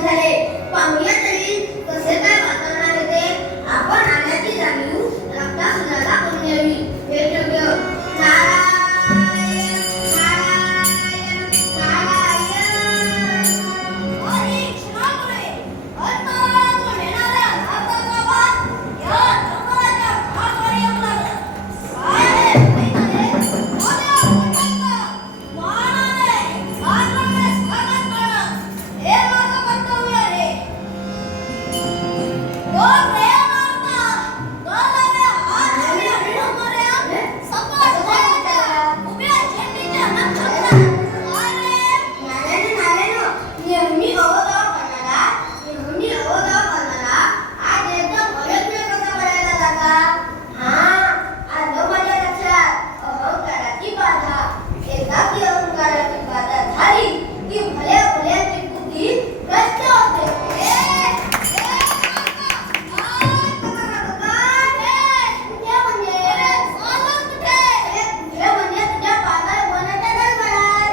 दिवस झाले. पाहूया तरी कसे काय वातावरण आहे ते. आपण आल्याची जाणीव रक्तासुराला करून यावी. हे ठेवूया. नारायण नारायण नारायण. हरी क्षमापुरे अंतराळातून येणाऱ्या नादाचा आवाज या डोंगराच्या ठाकवर येऊ लागला. काय रे मैदाने मोठ्या मोठ्यांचा मानाने आदराने स्वागत करणं हे माझं कर्तव्य आहे. कोण रे मारता तोलावे हात हल्ल्या डोंगऱ्या सपाट वयाच्या उभ्या झेंडीच्या नक्षत्रात. काय रे नारायण नारायण. नेहमी अवगाव करणारा आज एकदम अयोग्य कसा करायला लागला. आलं माझ्या लक्षात. अहंकाराची बाधा. एकदा की अहंकाराची बाधा झाली की भल्या भल्याची बुद्धी भ्रष्ट होते. तुझ्या पागाळ बनाच्या दरबारात.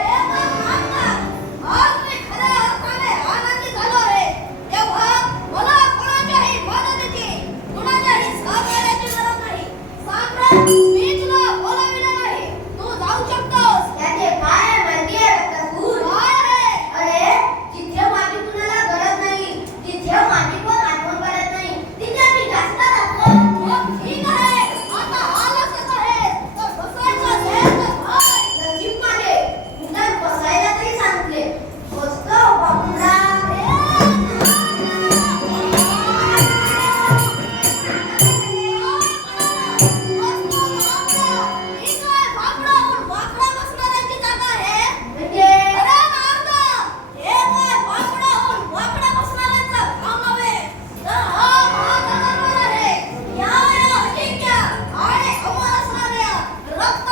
आज मी खऱ्या अर्थाने आनंदी झालो रे. तेव्हा मला कोणाच्याही मदतीची, कुणाच्याही सहकार्याची गरज नाही. साम्राट, मी तुला बोलाविले नाही. तू जाऊ शकतोस. त्याचे काय आहे माहिती आहे रक्तासूर? काय रे? अरे जिथे माझी कुणाला गरज नाही, तिथे माझी पण आठवण करत नाही, तिथे मी जास्त असतो. मग ठीक आहे. आता आलंच आहे तर बसायचं असेल तर बस. नशीब माझे निदान बसायला तरी सांगितले. बसतो बाबूराव. म्हणजे रक्त